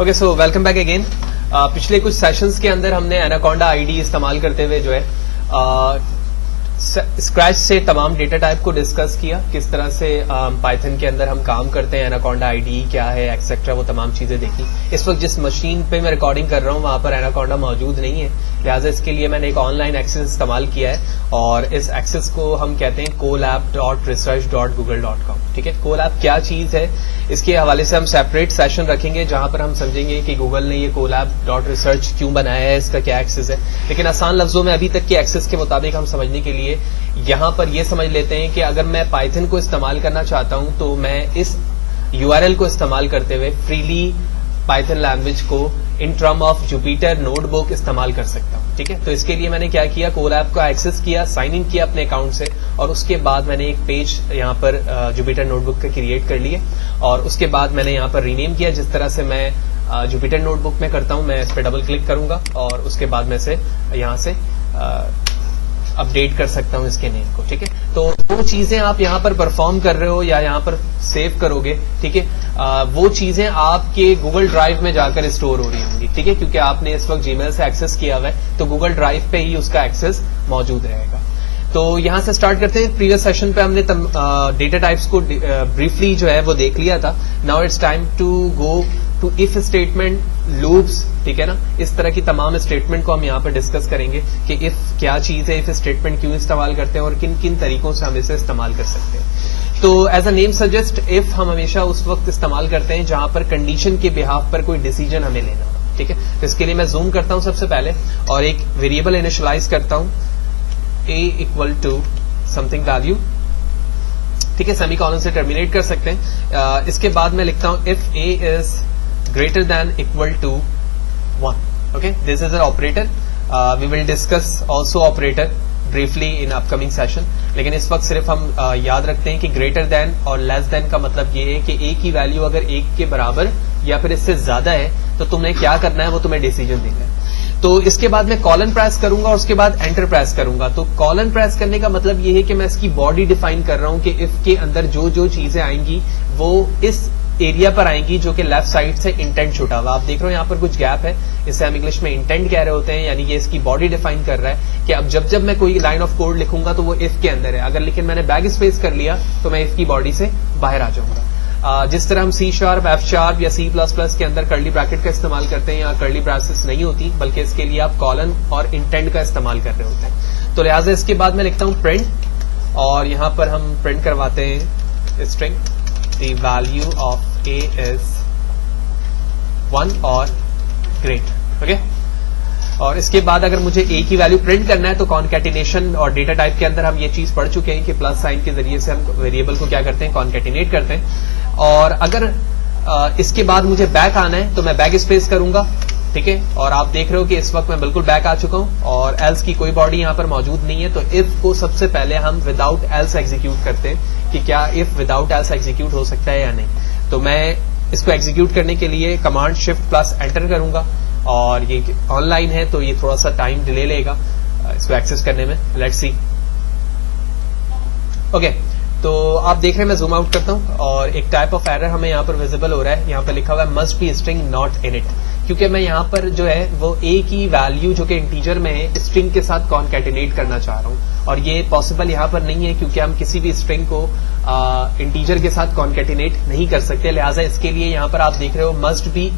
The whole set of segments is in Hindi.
Okay, so welcome back again. पिछले कुछ सेशंस के अंदर हमने एनाकोंडा आईडी इस्तेमाल करते हुए जो है स्क्रैच से तमाम डेटा टाइप को डिस्कस किया, किस तरह से पाइथन के अंदर हम काम करते हैं, एनाकोंडा आईडी क्या है एक्सेट्रा, वो तमाम चीजें देखी। इस वक्त जिस मशीन पे मैं रिकॉर्डिंग कर रहा हूँ वहां पर एनाकोंडा मौजूद नहीं है, लिहाजा इसके लिए मैंने एक ऑनलाइन एक्सेस इस्तेमाल किया है और इस एक्सेस को हम कहते हैं colab.research.google.com। ठीक है, कोलैब क्या चीज है इसके हवाले से हम सेपरेट सेशन रखेंगे जहां पर हम समझेंगे कि गूगल ने ये colab.research क्यों बनाया है, इसका क्या एक्सेस है। लेकिन आसान लफ्जों में अभी तक के एक्सेस के मुताबिक हम समझने के लिए यहां पर ये समझ लेते हैं कि अगर मैं पाइथन को इस्तेमाल करना चाहता हूं तो मैं इस यूआरएल को इस्तेमाल करते हुए फ्रीली पाइथन लैंग्वेज को in term of Jupyter notebook इस्तेमाल कर सकता हूं। ठीक है, तो इसके लिए मैंने क्या किया, कोलैब को एक्सेस किया, साइन इन किया अपने अकाउंट से और उसके बाद मैंने एक पेज यहाँ पर जुपिटर नोटबुक का क्रिएट कर लिया और उसके बाद मैंने यहाँ पर रीनेम किया जिस तरह से मैं जुपिटर नोटबुक में करता हूँ। मैं इस पर डबल क्लिक करूंगा और उसके बाद मैं से यहाँ से अपडेट कर सकता हूं इसके नेम को। ठीक है, तो वो चीजें आप यहां पर परफॉर्म कर रहे हो या यहां पर सेव करोगे, ठीक है, वो चीजें आपके गूगल ड्राइव में जाकर स्टोर हो रही होंगी। ठीक है, क्योंकि आपने इस वक्त जीमेल से एक्सेस किया हुआ है तो गूगल ड्राइव पे ही उसका एक्सेस मौजूद रहेगा। तो यहां से स्टार्ट करते हैं। प्रीवियस सेशन पे हमने डेटा टाइप्स को ब्रीफली जो है वो देख लिया था। Now it's time to go to if statement, loops, ठीक है ना, इस तरह की तमाम स्टेटमेंट को हम यहाँ पर डिस्कस करेंगे कि इफ क्या चीज है, इफ स्टेटमेंट क्यों इस्तेमाल करते हैं और किन किन तरीकों से हम इसे इस्तेमाल कर सकते हैं। तो as a name suggest, if हम हमेशा उस वक्त इस्तेमाल करते हैं जहां पर कंडीशन के बिहाफ पर कोई डिसीजन हमें लेना हो। ठीक है, तो इसके लिए मैं जूम करता हूं सबसे पहले और एक वेरिएबल इनिशियलाइज करता हूं a equal to something value. ठीक है, सेमीकोलन से टर्मिनेट कर सकते हैं। इसके बाद मैं लिखता हूं if a is greater than equal to 1. Okay, this is an operator. We will discuss also operator briefly in upcoming session. लेकिन इस वक्त सिर्फ हम याद रखते हैं कि greater than और less than का मतलब ये है कि a की वैल्यू अगर 1 के बराबर या फिर इससे ज्यादा है तो तुम्हें क्या करना है, वो तुम्हें डिसीजन देना है। तो इसके बाद मैं कॉलन प्रेस करूंगा और उसके बाद एंटर प्रेस करूंगा। तो कॉलन प्रेस करने का मतलब ये है कि मैं इसकी बॉडी डिफाइन कर रहा हूं कि इफ के अंदर जो जो चीजें आएंगी वो इस एरिया पर आएंगी जो कि लेफ्ट साइड से इंटेंट छुटा हुआ। आप देख रहे हो यहाँ पर कुछ गैप है, इसे हम इंग्लिश में इंटेंट कह रहे होते हैं, यानी कि इसकी बॉडी डिफाइन कर रहा है कि अब जब जब मैं कोई लाइन ऑफ कोड लिखूंगा तो वो इफ के अंदर है। अगर लेकिन मैंने बैक स्पेस कर लिया तो मैं इफ की बॉडी से बाहर आ जाऊंगा। जिस तरह हम C#, F# या C++ के अंदर कर्ली ब्रैकेट का इस्तेमाल करते हैं, यहाँ कर्ली ब्रेसेस नहीं होती, बल्कि इसके लिए आप कॉलन और इंटेंट का इस्तेमाल कर रहे होते हैं। तो लिहाजा इसके बाद मैं लिखता हूँ प्रिंट और यहाँ पर हम प्रिंट करवाते हैं string the value of a is 1 और great। ओके, और इसके बाद अगर मुझे a की वैल्यू प्रिंट करना है तो कॉन्केटिनेशन और डेटा टाइप के अंदर हम ये चीज पढ़ चुके हैं कि प्लस साइन के जरिए से हम वेरिएबल को क्या करते हैं, कॉन्केटिनेट करते हैं। और अगर इसके बाद मुझे बैक आना है तो मैं बैक स्पेस करूंगा। ठीक है, और आप देख रहे हो कि इस वक्त मैं बिल्कुल बैक आ चुका हूं और एल्स की कोई बॉडी यहां पर मौजूद नहीं है। तो इफ को सबसे पहले हम विदाउट एल्स एग्जीक्यूट करते हैं कि क्या इफ विदाउट एल्स एग्जीक्यूट हो सकता है या नहीं। तो मैं इसको एग्जीक्यूट करने के लिए कमांड शिफ्ट प्लस एंटर करूंगा और ये ऑनलाइन है तो ये थोड़ा सा टाइम डिले लेगा इसको एक्सेस करने में। Let's see. ओके, तो आप देख रहे हैं मैं जूम आउट करता हूं और एक टाइप ऑफ एरर हमें यहाँ पर विजिबल हो रहा है। यहाँ पर लिखा हुआ है must be string not in it, क्योंकि मैं यहाँ पर जो है वो a की वैल्यू जो कि इंटीजर में है स्ट्रिंग के साथ कॉन्केटिनेट करना चाह रहा हूँ और ये पॉसिबल यहाँ पर नहीं है क्योंकि हम किसी भी स्ट्रिंग को इंटीजर के साथ कॉन्केटिनेट नहीं कर सकते। लिहाजा इसके लिए यहाँ पर आप देख रहे हो must be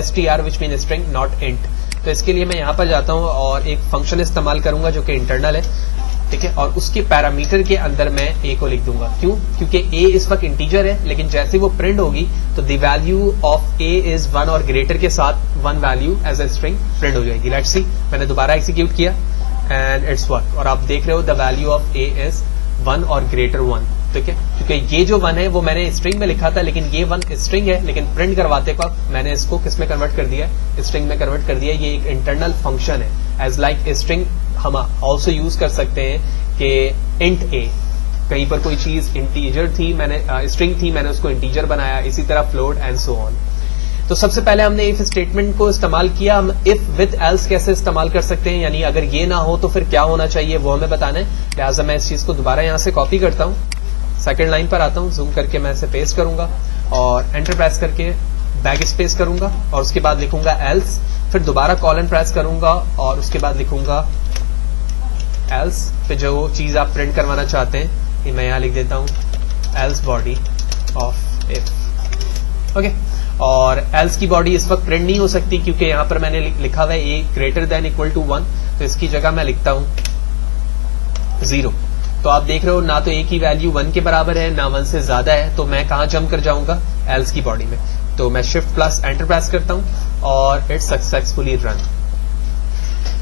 str which mean string not int. तो इसके लिए मैं यहाँ पर जाता हूँ और एक फंक्शन इस्तेमाल करूंगा जो कि इंटरनल है। ठीक है, और उसके पैरामीटर के अंदर मैं a को लिख दूंगा। क्यों? क्योंकि a इस वक्त इंटीजर है, लेकिन जैसे वो प्रिंट होगी तो the value of a is 1 और ग्रेटर के साथ 1 value as a string print हो जाएगी। लेट्स सी, मैंने दोबारा एग्जीक्यूट किया एंड इट्स वर्क और आप देख रहे हो the value of a is 1 और ग्रेटर 1। ठीक है, क्योंकि ये जो 1 है वो मैंने स्ट्रिंग में लिखा था, लेकिन ये 1 स्ट्रिंग है, लेकिन प्रिंट करवाते वक्त मैंने इसको किस में कन्वर्ट कर दिया, स्ट्रिंग में कन्वर्ट कर दिया। ये एक इंटरनल फंक्शन है एज लाइक स्ट्रिंग। हम ऑल्सो यूज कर सकते हैं कि इंट a, कहीं पर कोई चीज इंटीजर थी, मैंने स्ट्रिंग थी, मैंने उसको इंटीजर बनाया, इसी तरह फ्लोट एंड सो ऑन। तो सबसे पहले हमने इफ स्टेटमेंट को इस्तेमाल किया। हम इफ विद एल्स कैसे इस्तेमाल कर सकते हैं, यानी अगर ये ना हो तो फिर क्या होना चाहिए वो हमें बताना है। लिहाजा मैं इस चीज को दोबारा यहां से कॉपी करता हूं, सेकंड लाइन पर आता हूं, जूम करके मैं इसे पेस्ट करूंगा और एंटर प्रेस करके बैक स्पेस करूंगा और उसके बाद लिखूंगा एल्स, फिर दोबारा कॉलन प्रेस करूंगा और उसके बाद लिखूंगा एल्स, फिर जो चीज आप प्रिंट करवाना चाहते हैं ये मैं यहां लिख देता हूं, else body of if. Okay, और एल्स की बॉडी इस वक्त प्रिंट नहीं हो सकती क्योंकि यहां पर मैंने लिखा हुआ है ए ग्रेटर देन इक्वल टू 1, तो इसकी जगह मैं लिखता हूं 0। तो आप देख रहे हो ना तो ए की वैल्यू 1 के बराबर है ना 1 से ज्यादा है, तो मैं कहां जंप कर जाऊंगा, एल्स की बॉडी में। तो मैं शिफ्ट प्लस एंटर प्रेस करता हूं और इट्स सक्सेसफुली रन।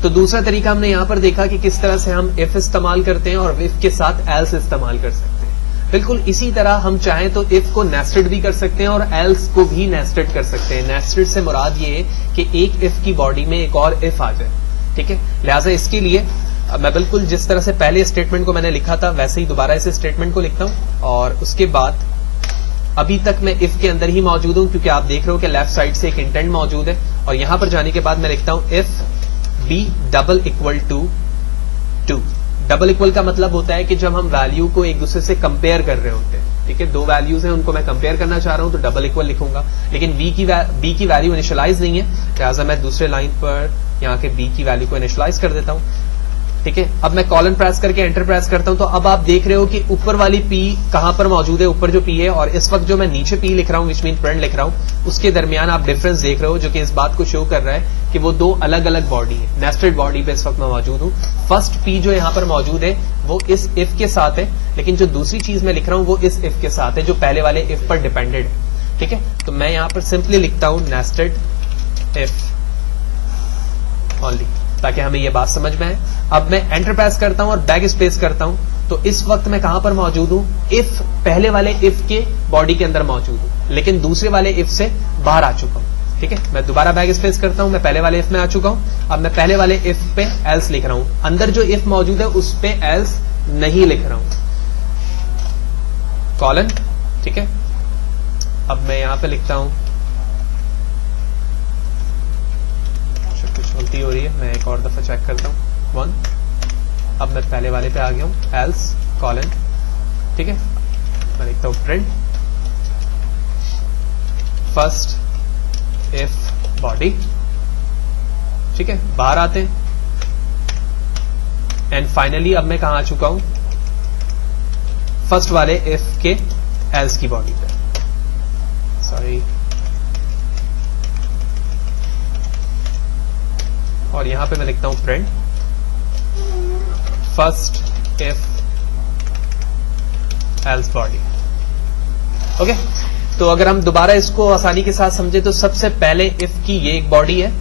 तो दूसरा तरीका हमने यहां पर देखा कि किस तरह से हम इफ इस्तेमाल करते हैं और इफ के साथ एल्स इस्तेमाल कर सकते हैं। बिल्कुल इसी तरह हम चाहें तो इफ को नेस्टेड भी कर सकते हैं और एल्स को भी नेस्टेड कर सकते हैं। नेस्टेड से मुराद ये है कि एक इफ की बॉडी में एक और इफ आ जाए, ठीक है। लिहाजा इसके लिए मैं बिल्कुल जिस तरह से पहले स्टेटमेंट को मैंने लिखा था वैसे ही दोबारा इस स्टेटमेंट को लिखता हूं और उसके बाद अभी तक मैं इफ के अंदर ही मौजूद हूं क्योंकि आप देख रहे हो कि लेफ्ट साइड से एक इंटेंट मौजूद है और यहां पर जाने के बाद मैं लिखता हूं if B double equal to 2। Double equal का मतलब होता है कि जब हम वैल्यू को एक दूसरे से कंपेयर कर रहे होते हैं, ठीक है, दो वैल्यूज हैं उनको मैं कंपेयर करना चाह रहा हूं तो डबल इक्वल लिखूंगा, लेकिन बी की वैल्यू इनिशियलाइज नहीं है, लिहाजा मैं दूसरे लाइन पर यहां के बी की वैल्यू को इनिशियलाइज कर देता हूं, ठीक है। अब मैं कॉलन प्रेस करके एंटर प्रेस करता हूं तो अब आप देख रहे हो कि ऊपर वाली पी कहां पर मौजूद है, ऊपर जो पी है और इस वक्त जो मैं नीचे पी लिख रहा हूं विच मीन प्रिंट लिख रहा हूं, उसके दरमियान आप डिफरेंस देख रहे हो जो कि इस बात को शो कर रहा है कि वो दो अलग अलग बॉडी है। नेस्टेड बॉडी पे इस वक्त मैं मौजूद हूं। फर्स्ट पी जो यहां पर मौजूद है वो इस इफ के साथ है, लेकिन जो दूसरी चीज मैं लिख रहा हूं वो इस इफ के साथ है जो पहले वाले इफ पर डिपेंडेड है, ठीक है। तो मैं यहां पर सिंपली लिखता हूं नेस्टेड इफ ओनली ताकि हमें ये बात समझ में आए। अब मैं एंटर प्रेस करता हूं और बैक स्पेस करता हूं तो इस वक्त मैं कहां पर मौजूद हूं, इफ पहले वाले इफ के बॉडी के अंदर मौजूद हूं, लेकिन दूसरे वाले इफ से बाहर आ चुका हूं, ठीक है। मैं दोबारा बैक स्पेस करता हूं, मैं पहले वाले इफ में आ चुका हूं। अब मैं पहले वाले इफ पे एल्स लिख रहा हूं, अंदर जो इफ मौजूद है उस पे एल्स नहीं लिख रहा हूं, कॉलन, ठीक है। अब मैं यहां पे लिखता हूं, कुछ गलती हो रही है, मैं एक और दफा चेक करता हूं 1। अब मैं पहले वाले पे आ गया हूं, एल्स कॉलन, ठीक है। मैं लिखता हूं प्रिंट फर्स्ट इफ बॉडी, ठीक है, बाहर आते हैं एंड फाइनली अब मैं कहां आ चुका हूं, फर्स्ट वाले इफ के एल्स की बॉडी पे, सॉरी, और यहां पे मैं लिखता हूं print first if else body. Okay, तो अगर हम दोबारा इसको आसानी के साथ समझे तो सबसे पहले इफ की ये एक बॉडी है,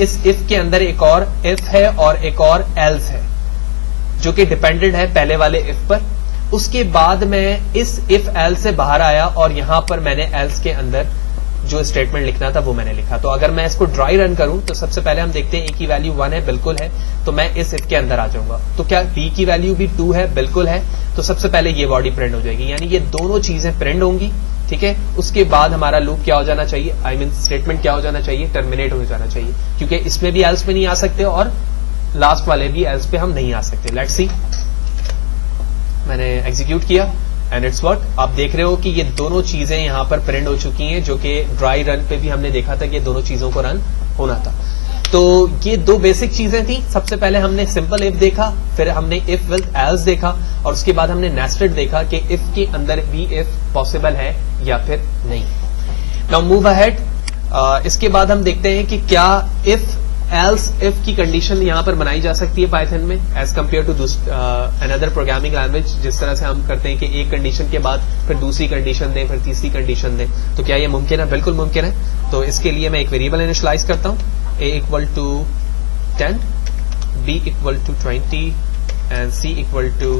इस इफ के अंदर एक और इफ है और एक और एल्स है जो कि डिपेंडेंट है पहले वाले इफ पर। उसके बाद मैं इस इफ एल्स से बाहर आया और यहां पर मैंने एल्स के अंदर जो स्टेटमेंट लिखना था वो मैंने लिखा। तो अगर मैं इसको ड्राई रन करूं तो सबसे पहले हम देखते हैं ए की वैल्यू 1 है, बिल्कुल है, तो मैं इस इफ के अंदर आ जाऊंगा। तो क्या बी की वैल्यू भी 2 है, बिल्कुल है, तो सबसे पहले ये बॉडी प्रिंट हो जाएगी, यानी ये दोनों चीजें प्रिंट होंगी, ठीक है। उसके बाद हमारा लूप क्या हो जाना चाहिए, आई मीन स्टेटमेंट क्या हो जाना चाहिए, टर्मिनेट हो जाना चाहिए, क्योंकि इसमें भी एल्स पे नहीं आ सकते और लास्ट वाले भी एल्स पे हम नहीं आ सकते। लेट्स सी, मैंने एग्जीक्यूट किया एंड इट्स वर्क। आप देख रहे हो कि ये दोनों चीजें यहां पर प्रिंट हो चुकी हैं, जो कि ड्राई रन पे भी हमने देखा था कि दोनों चीजों को रन होना था। तो ये दो बेसिक चीजें थी। सबसे पहले हमने सिंपल इफ देखा, फिर हमने इफ विद एल्स देखा और उसके बाद हमने नेस्टेड देखा कि इफ के अंदर भी इफ पॉसिबल है या फिर नहीं। Now move ahead. इसके बाद हम देखते हैं कि क्या इफ एल्स इफ की कंडीशन यहां पर बनाई जा सकती है पाइथन में as compare to another programming language, जिस तरह से हम करते हैं कि एक कंडीशन के बाद फिर दूसरी कंडीशन दें, फिर तीसरी कंडीशन दें। तो क्या ये मुमकिन है? बिल्कुल मुमकिन है। तो इसके लिए मैं एक वेरिएबल इनिशियलाइज करता हूं, a equal to 10, b equal to 20 and c equal to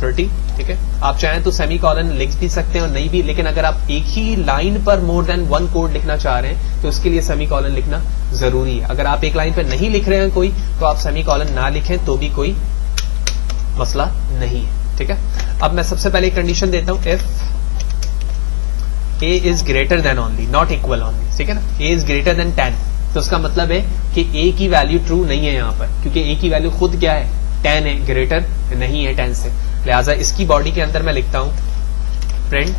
30, ठीक है। आप चाहें तो सेमी कॉलन लिख भी सकते हैं और नहीं भी, लेकिन अगर आप एक ही लाइन पर मोर देन वन कोड लिखना चाह रहे हैं तो उसके लिए सेमी कॉलन लिखना जरूरी है। अगर आप एक लाइन पर नहीं लिख रहे हैं कोई, तो आप सेमी कॉलन ना लिखें तो भी कोई मसला नहीं है, ठीक है। अब मैं सबसे पहले कंडीशन देता हूं, if a is greater then only, not equal only, ठीक है ना। a इज ग्रेटर देन 10, तो उसका मतलब है कि a की वैल्यू ट्रू नहीं है यहां पर, क्योंकि a की वैल्यू खुद क्या है, 10 है, ग्रेटर नहीं है 10 से। लिहाजा इसकी बॉडी के अंदर मैं लिखता हूं प्रिंट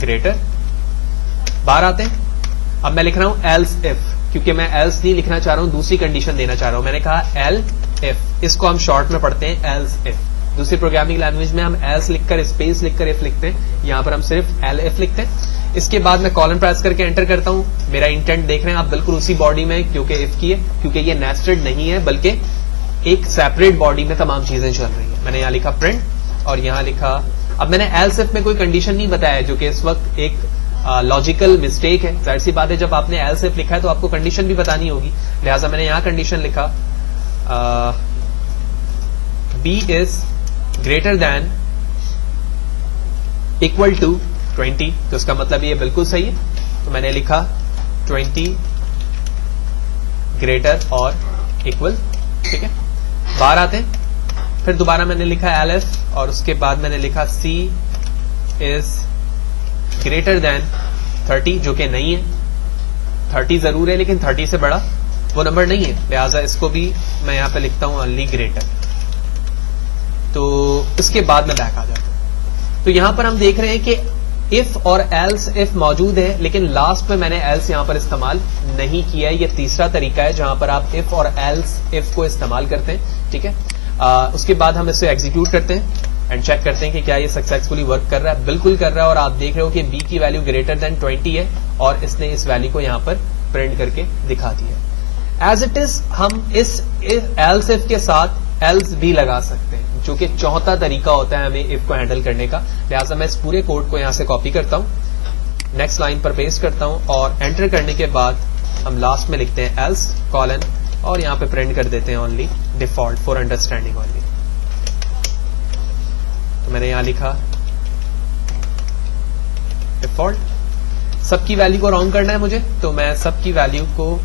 ग्रेटर, बाहर आते हैं। अब मैं लिख रहा हूं एल्स इफ, क्योंकि मैं एल्स नहीं लिखना चाह रहा हूं, दूसरी कंडीशन देना चाह रहा हूं। मैंने कहा एल इफ, इसको हम शॉर्ट में पढ़ते हैं एल्स इफ। दूसरी प्रोग्रामिंग लैंग्वेज में हम एल्स लिखकर स्पेस लिखकर इफ लिखते हैं, यहां पर हम सिर्फ एल इफ लिखते हैं। इसके बाद मैं कॉलन प्रेस करके एंटर करता हूं। मेरा इंटेंट देख रहे हैं आप बिल्कुल उसी बॉडी में, क्योंकि इफ की है, क्योंकि ये नेस्टेड नहीं है बल्कि एक सेपरेट बॉडी में तमाम चीजें चल रही है। मैंने यहां लिखा प्रिंट और यहां लिखा, अब मैंने एल्स इफ में कोई कंडीशन नहीं बताया, जो कि इस वक्त एक लॉजिकल मिस्टेक है। जाहिर सी बात है, जब आपने एल्स इफ लिखा है तो आपको कंडीशन भी बतानी होगी, लिहाजा मैंने यहां कंडीशन लिखा B is greater than equal to 20, तो इसका मतलब ये बिल्कुल सही है। तो मैंने लिखा 20 ग्रेटर और इक्वल, ठीक है। बाहर आते हैं, फिर दोबारा मैंने लिखा एल एफ और उसके बाद मैंने लिखा सी इज ग्रेटर देन 30, जो कि नहीं है। 30 जरूर है लेकिन 30 से बड़ा वो नंबर नहीं है, लिहाजा इसको भी मैं यहां पे लिखता हूं ओनली ग्रेटर। तो इसके बाद मैं बैक आ जाता हूं। तो यहां पर हम देख रहे हैं कि इफ और एल्स इफ मौजूद है, लेकिन लास्ट में मैंने एल्स यहां पर इस्तेमाल नहीं किया है। ये तीसरा तरीका है जहां पर आप इफ और एल्स इफ को इस्तेमाल करते हैं, ठीक है। उसके बाद हम इसे एग्जीक्यूट करते हैं एंड चेक करते हैं कि क्या ये सक्सेसफुली वर्क कर रहा है। बिल्कुल कर रहा है, और आप देख रहे हो कि बी की वैल्यू ग्रेटर देन 20 है और इसने इस वैल्यू को यहां पर प्रिंट करके दिखा दिया। एज इट इज हम इस एल्स इफ के साथ एल्स भी लगा सकते हैं, जो कि चौथा तरीका होता है हमें इफ को हैंडल करने का। लिहाजा मैं इस पूरे कोड को यहां से कॉपी करता हूं, नेक्स्ट लाइन पर पेस्ट करता हूं और एंटर करने के बाद हम लास्ट में लिखते हैं एल्स कॉलन और यहां पे प्रिंट कर देते हैं only default for understanding only. तो मैंने यहां लिखा डिफॉल्ट। सबकी वैल्यू को रॉन्ग करना है मुझे, तो मैं सबकी वैल्यू को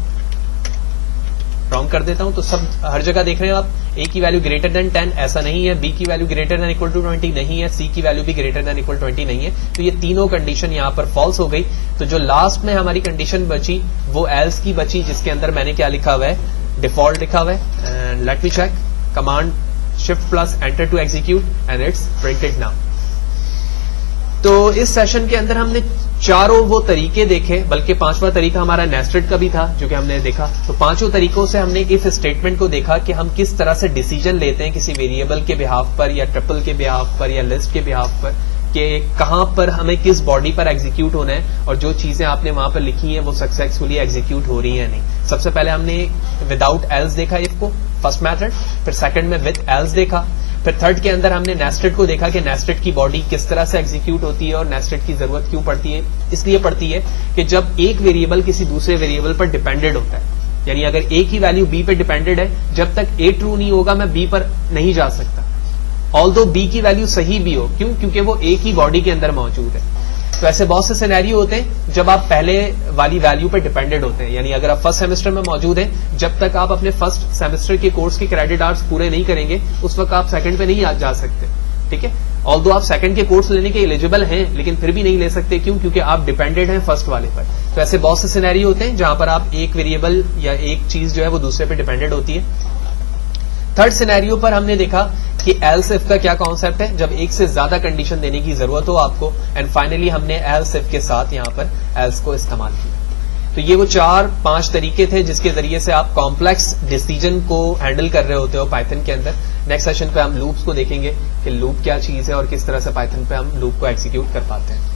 रॉन्ग कर देता हूं। तो सब हर जगह देख रहे हैं आप, ए की वैल्यू ग्रेटर देन 10 ऐसा नहीं है, बी की value greater than equal to 20 नहीं है, सी की वैल्यू भी ग्रेटर देन इक्वल 20 नहीं है। तो ये तीनों कंडीशन यहां पर फॉल्स हो गई। तो जो लास्ट में हमारी कंडीशन बची वो एल्स की बची, जिसके अंदर मैंने क्या लिखा हुआ है, डिफॉल्ट लिखा हुआ है। And let me check, command shift plus enter to execute and it's printed now. तो इस सेशन के अंदर हमने चारों वो तरीके देखे, बल्कि पांचवा तरीका हमारा नेस्टेड का भी था जो कि हमने देखा। तो पांचों तरीकों से हमने इफ स्टेटमेंट को देखा कि हम किस तरह से डिसीजन लेते हैं किसी वेरिएबल के बिहाफ पर या ट्रिपल के बिहाफ पर या लिस्ट के बिहाफ पर, कि कहां पर हमें किस बॉडी पर एग्जीक्यूट होना है और जो चीजें आपने वहां पर लिखी हैं वो सक्सेसफुली एग्जीक्यूट हो रही है नहीं। सबसे पहले हमने विदाउट एल्स देखा इफ को, फर्स्ट मेथड, फिर सेकंड में विद एल्स देखा, फिर थर्ड के अंदर हमने नेस्टेड को देखा कि नेस्टेड की बॉडी किस तरह से एग्जीक्यूट होती है और नेस्टेड की जरूरत क्यों पड़ती है। इसलिए पड़ती है कि जब एक वेरिएबल किसी दूसरे वेरिएबल पर डिपेंडेड होता है, यानी अगर ए की वैल्यू बी पे डिपेंडेड है, जब तक ए ट्रू नहीं होगा मैं बी पर नहीं जा सकता, ऑल्दो बी की वैल्यू सही भी हो। क्यों? क्योंकि वो ए की बॉडी के अंदर मौजूद है। तो ऐसे बहुत से सिनेरियो होते हैं जब आप पहले वाली वैल्यू पे डिपेंडेड होते हैं, यानी अगर आप फर्स्ट सेमेस्टर में मौजूद हैं, जब तक आप अपने फर्स्ट सेमेस्टर के कोर्स के क्रेडिट आवर्स पूरे नहीं करेंगे उस वक्त आप सेकंड पे नहीं जा सकते, ठीक है। ऑल्दो आप सेकंड के कोर्स लेने के एलिजिबल हैं, लेकिन फिर भी नहीं ले सकते। क्यों? क्योंकि आप डिपेंडेड हैं फर्स्ट वाले पर। तो ऐसे बहुत से सिनेरियो होते हैं जहां पर आप एक वेरिएबल या एक चीज जो है वो दूसरे पे डिपेंडेड होती है। थर्ड सिनेरियो पर हमने देखा कि एल्स इफ का क्या कॉन्सेप्ट है, जब एक से ज्यादा कंडीशन देने की जरूरत हो आपको। एंड फाइनली हमने एल्स इफ के साथ यहां पर एल्स को इस्तेमाल किया। तो ये वो 4-5 तरीके थे जिसके जरिए से आप कॉम्प्लेक्स डिसीजन को हैंडल कर रहे होते हो पाइथन के अंदर। नेक्स्ट सेशन पे हम लूप्स को देखेंगे कि लूप क्या चीज है और किस तरह से पाइथन पे हम लूप को एग्जीक्यूट कर पाते हैं।